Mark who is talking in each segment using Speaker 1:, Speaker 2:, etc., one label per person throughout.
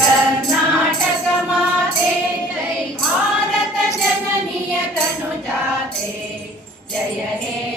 Speaker 1: कर्नाटकमाते जय भारत जननियतनुजाते जय हे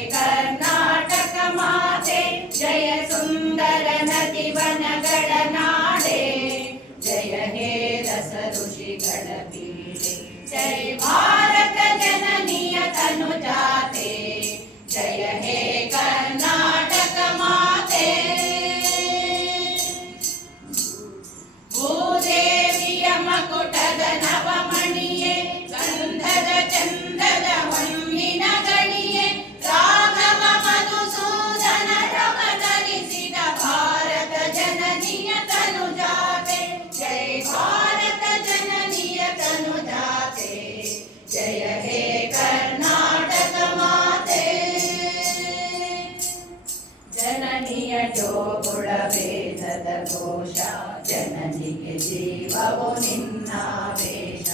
Speaker 1: ಜೀವವು ನಿನ್ನಾವೇಶ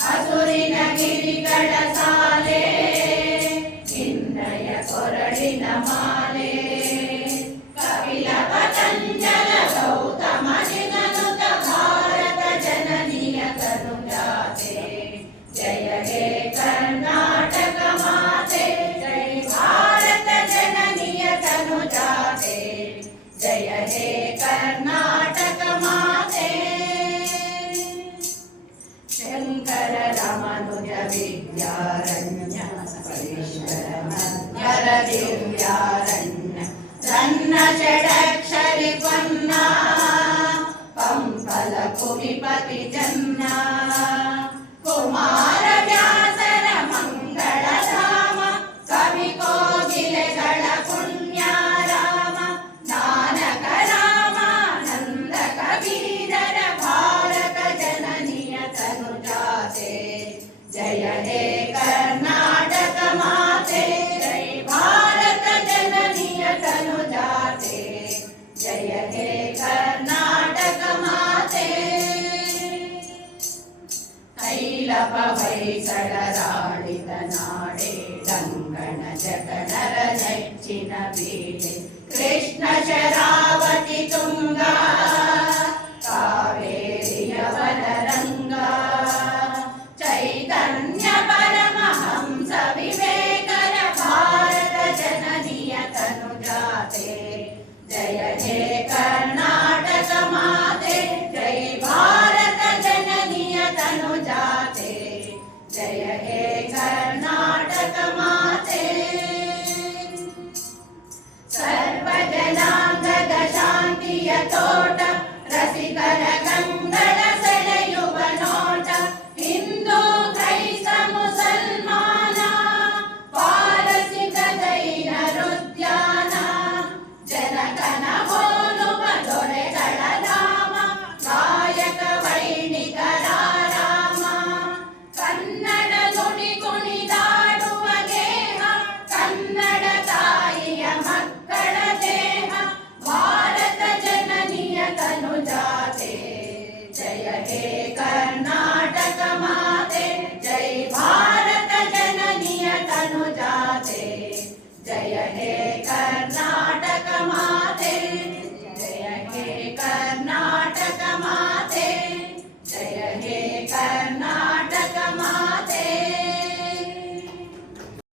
Speaker 1: ಹಸುರಿನ ಗಿರಿಗಳ ಸಾಲೆ ನಿನ್ನಯ ಕೊರಳಿನ ಮಾಲೆ ಕಪಿಲ ಪತಂಜಲ ಗೌತಮ ನಿಗನುತ ಭಾರತ ಜನನಿಯ ಕರುಣಾತೆ ಜಯ ಹೇ ಕರ್ನಾಟಕ ಮಾತೆ ಜೈ ಭಾರತ ಜನನಿಯ ಕನುಜಾತೆ ಜಯ ಹೇ ಕರ್ನಾಟಕ కుమార్ శైలప వైసడరాడిత నాడే లంకణ జటనర నచ్చిన కృష్ణ శరా शांति यतोट रसिकर जय कर्ण